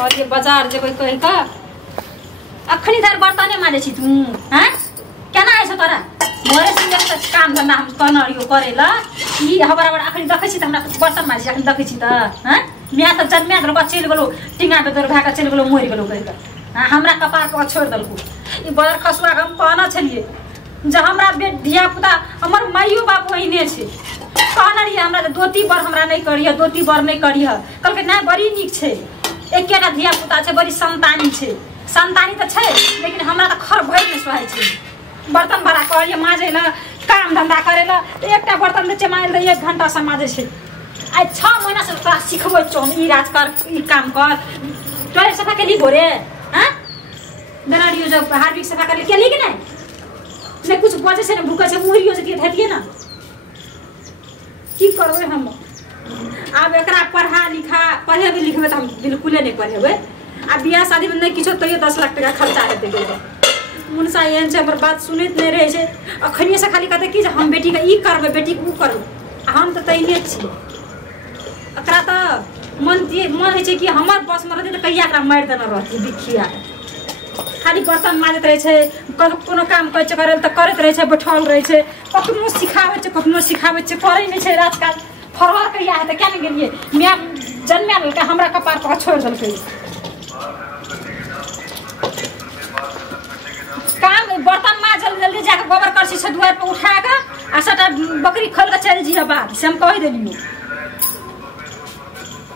और ये बाजार जेबै कहि का अखनी धर बर्तने माने छी तू हैं केना आइछ तोरा मोरे से काम धंधा हम कनरियो करेला ई हमरा बड़ा अखनी देखै छी त हमरा बर्तन माने छी अखनी देखै छी त हैं मिया त जन्मिया दल का चल गेलो टिंगा पे दर भागा चल गेलो मरि गेलो कहि का हमरा कपार पर छोड़ दलको ई बर खसुआ हम कहना छलिए जे हमरा धिया पुता हमर माइयो बाप ओहिने छे कहना रही हमरा दोती बर हमरा नहीं करिया दोती बर नहीं करिया कल के ना बड़ी निक छे एकेटा धिया पुता छे बड़ी संतानी छे संतानी त छे लेकिन हमरा त खर भइ न सहाय छे बर्तन भरा करिए माजे ल काम धंधा करे ल एकटा बर्तन में चमाइल दे 1 घंटा से माजे छे आज 6 महीना से तोरा सिखबै छौ ई राज कर ई काम कर तोरे सफा के ली भोरे हां दरारियो जब हार्दिक सफा कर के ली कि नहीं ने कुछ बजे से न भूखा से मुहरियो से के धतिए ना की करबे हम अब एकरा पढ़ा लिखा पढ़े भी लिखबे त हम बिल्कुल नहीं पढ़ेबे आ बियाह शादी में नहीं किछो तइयो 10 लाख टका खर्चा हेते गेल मुनसा एहन से हमर बात सुनैत नहीं रहे छे अखनिए से खाली कहते कि हम बेटी के ई करबे बेटी के ऊ करबे हम त तइने छी एकरा त मन है छे कि हमर बस में रहते त कहिया एकरा मार देना रहती बिखिया खाली बर्तन माजत रहे छे कोनो काम करे त करत रहे छे बैठल रहे छे कखनो सिखावे छे करे नहीं छे राजकाल फरवर कहिया है त क्या नहीं गेलिए मिया जन्म के हमरा कपार पर छोड़ दलकै काम बर्तन माजल जल्दी जाके गोबर करसी से दुआर पे उठा के आ सटा बकरी खोल के चल जी बात से हम कह देलियो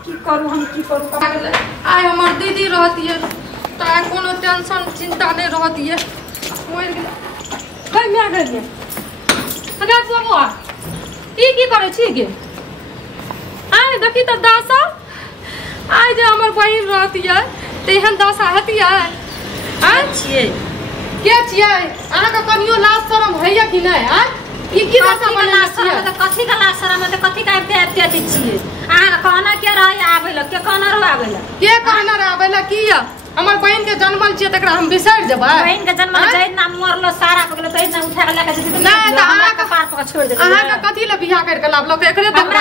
की करू हम की करू आय हमर दीदी रहती है ता कोनो टेंशन चिंता नहीं रहती है मोर कई मिया गेलिए अगर बाबू ई की करे छी गे आय देखी त दासा आय जे हमर बहिन रहती है तेहन दासा हती है आ छिए के छिए आहा का कनियो लाज शरम हैया कि नहीं आ ई की दासा बना छिए त कथि का लाज शरम त कथि का आते छिए आहा कहना के रह आबेला के कहना रह आबेला के कहना रह आबेला की हमर बहन के जन्मल छिए तकरा हम बिसर जेबै बहन के जन्मल जै ना मरलो सारा पगले तै ना उठा के लेके जति नहीं त आहा के पार पर छोड़ दे आहा का कथि ले बियाह कर के लाभलो के एकरे तक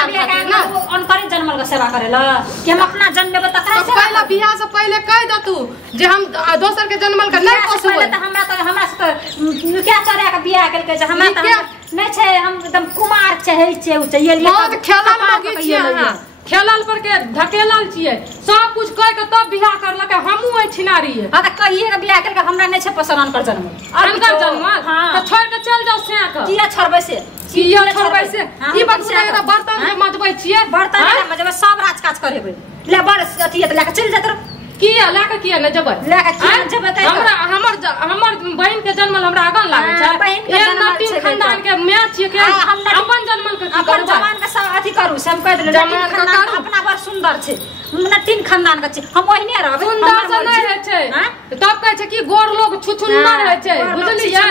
ना अनकरी जन्मल के सेवा करेला कि हम अपना जन्मेबे तकरा से पहला बियाह से पहले कह द तू जे हम दोसर के जन्मल के नहीं पोसबै त हमरा से त क्या करे के बियाह केल के हमरा त नहीं छे हम एकदम कुमार चाहे छे उ चाहिए बहुत खेलल लगी छिए खेलल पर के ढकेलल छिए सब कुछ कह के तब बियाह करलक हमहू है छिनारी है हां त कहिए के बियाह केल के हमरा नहीं छे पसंद अनकर जन्म अनकर जन्म त छोड़ के चल जाओ से का किया छोड़बै से किया छोड़बै से ई बात से त बर्तन के मजबै छिए बर्तन के मजबै सब राज काज करेबै ले बड़ अथी त लेके चल जात किया लाके किया न जबै लेके किया जबै त हमर बहन के जन्मल हमरा आगन लागे छै ए नटीन खानदान के मैच छिए के अपन जन्मल के अपन जवान के सब अथी करू सब कह देले नटीन खानदान अपना बड़ सुंदर छै नटीन खानदान के छै हम ओहिने रहबै सुंदर से नहीं है छै तब कह छै कि गोर लोग छुछुन्नर है छै बुझलिए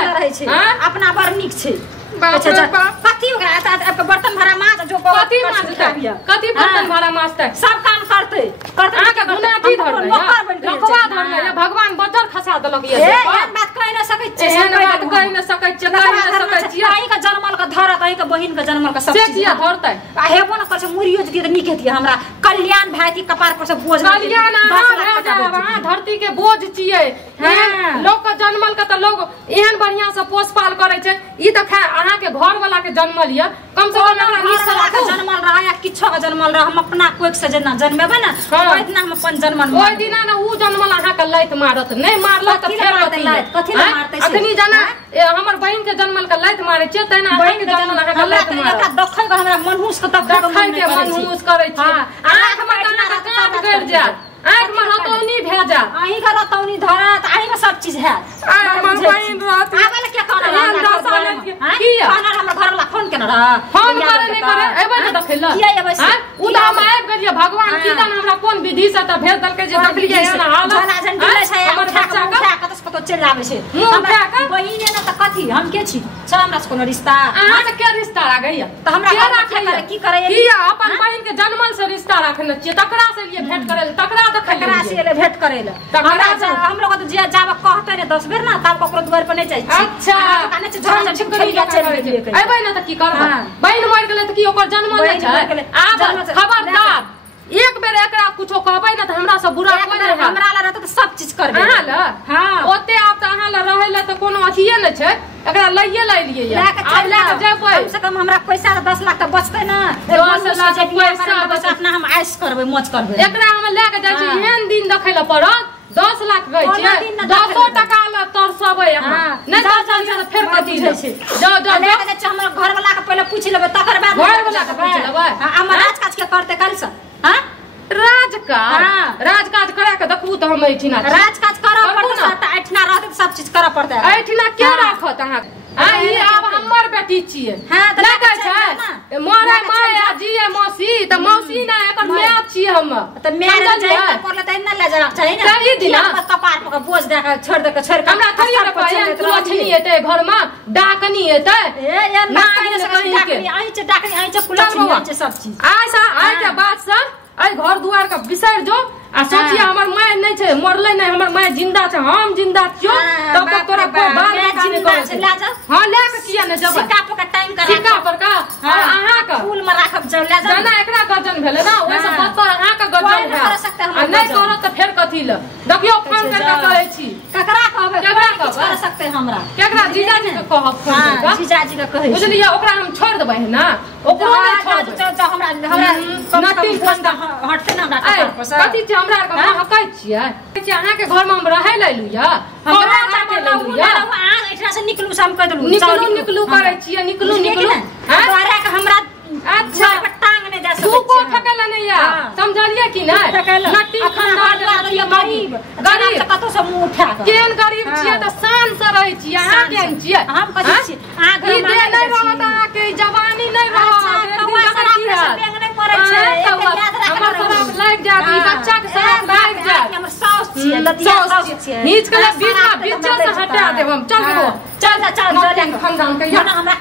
अपना बड़ निक छै कथी बर्तन भरा माछ जो कथी बर्तन भरा माछ तक सब काम करते आहा के गुना की धर लखवा धर ले भगवान बदर खसा देलक ये एहन बात कह न सकै छै एहन बात कह न सकै छी आई का जन्मल का धरत आई का बहिन का जन्मल का सब चीज धरतै आ हेबो न कर छै मुरियो जति त निक हेती हमरा कल्याण भाई कपार पर से बोझ कल्याण हां धरती के बोझ छिए लोग का जन्मल का त लोग एहन बढ़िया से पोसपाल करे छै ई त अहाँ के घर वाला के जन्मल ये कम से कम 20 साल के जन्मल रहा या किछो के जन्मल रहा हम अपना कोई से जना जन्मेबे ना ओइ दिन हम अपन जन्मल ओइ दिन ना उ जन्मल अहाँ के लैत मारत नहीं मारला त फेर कथि ला मारते छै अखनी जाना हमर बहिन के जन्मल के लैत मारे छै तैना अहाँ के जन्मल अहाँ के लैत मारत देखै के हमरा मनहूस के तब देखै के मनहूस करे छै आंख में तना काट कर जा आंख में रतौनी भेजा आही का रतौनी धरत आही में सब चीज है हमर बहिन रहत आबे के कहना की कहना हमरा घर वाला फोन केना रहा फोन करे नहीं करे एबे न देखैला किया एबे से उ त हम आबि गेलिए भगवान की तन हमरा कोन विधि से त भेज दलकै जे देखलिए एना हाल जना जन दिले छै हमर बच्चा का कत चल आबे छै हमरा बहिने न त कथी हम के छी छ हमरा से कोनो रिश्ता अहाँ से के रिश्ता आ गइया त हमरा राखे की करे की अपन बहिन के जन्मल से रिश्ता राखने छिए तकरा से लिए भेंट करे तकरा तकरा से ले भेंट करे ले हम लोग तो जे जाब कहते ने 10 बेर ना तब ककरो द्वार पर नहीं जाई छी अच्छा काने से झोरा छिकरी या चल गेलिए एबै न त की करब बहिन मर गेलै त की ओकर जन्म नै छै आब खबरदार एक बेर एकरा कुछो कहबै ना त हमरा सब बुरा हो जाय। हमरा ला रहत त सब चीज करबे अहाँ ला। हां ओते आप त अहाँ ला रहै ला त कोनो अथिए न छै। एकरा लइए लिए या आब लेके जेबै कम से कम हमरा पैसा 10 लाख त बचतै ना। 10 लाख पैसा बस अपना हम आइस करबै मौज करबै। एकरा हम लेके जाय छी एहन दिन देखै ला पड़त 10 लाख गई छै 10 टका ला तरसबै अहाँ नै 10 लाख से फेर कथि छै। जाओ जाओ लेके जाय छी हमर घर वाला के पहिले पूछ लेबै तकर बाद घर वाला के पूछ लेबै। हां हमर राजकाज के करते काल से। हां राजकाज करे के देखबू त हम एठिना राजकाज करब पड़त सबटा एठिना रहत सब चीज करब पड़तै। एठिना के राखत अहाँ ई आब हमर बेटी छियै। हां त लगे छै मोरे माय आ जिए मौसी त मौसी ना एकर माय छियै हम त मेरे जाय त पड़ले त न ले जाक चाहि ना। ई दिन कपार पर बोझ दे के छोड़ दे के छोड़ के हमरा थरी पे तू अछनी एते घर में डाकनी एते ए यार ना डाकनी आई छ डाकनी आई छ कुला छ सब चीज आई के बात से आई घर दुआर का बिसर जो आ सोचिए हमर माय नहीं छै मरले नहीं हमर माय जिंदा छै हम जिंदा छियो तब तक तोरा कोई बाल जिंदा छै ले जा। हां ले के किया ने जब सिक्का पर का टाइम करा सिक्का पर का और अहाँ का फूल में राखब जा ले जा ना एकरा गर्जन भेले ना ओइसे बत्तर अहाँ का गर्जन भेल आ नहीं करो त फेर कथि ल देखियो फोन करके कहै छी ककरा कहबै केकरा कर सकते हमरा केकरा जीजाजी के कहब फोन करके जीजाजी के कहै बुझलिए ओकरा हम छोड़ देबै ना ओकरो नहीं छोड़ हमरा नटी फंड हटते ना हमरा पर से कथि छै हमरा के महकै छियै कि अहाँ के घर में हम रहै लैलु या हमरा के लैलु या आ एठा से निकलू से हम कह देलु निकलू करे छियै निकलू तोरा के हमरा अच्छा टांग नहीं दे तू को ठकल नहीं या समझलिए कि नहीं नटी खानदान गरीब गरीब कतो से मुंह उठा के केन गरीब छियै त शान से रहै छियै अहाँ केन छियै हम कथि छी आ घर में नहीं रहत अहाँ के जवानी नहीं रहत बेंग नहीं पड़ै छै याद राख हमर तरफ लाग जात ई बच्चा के तरफ लाग जात हमर साउस छियै लतिया साउस छियै नीच के बीच से हटा देब हम चल चल खानदान के हमरा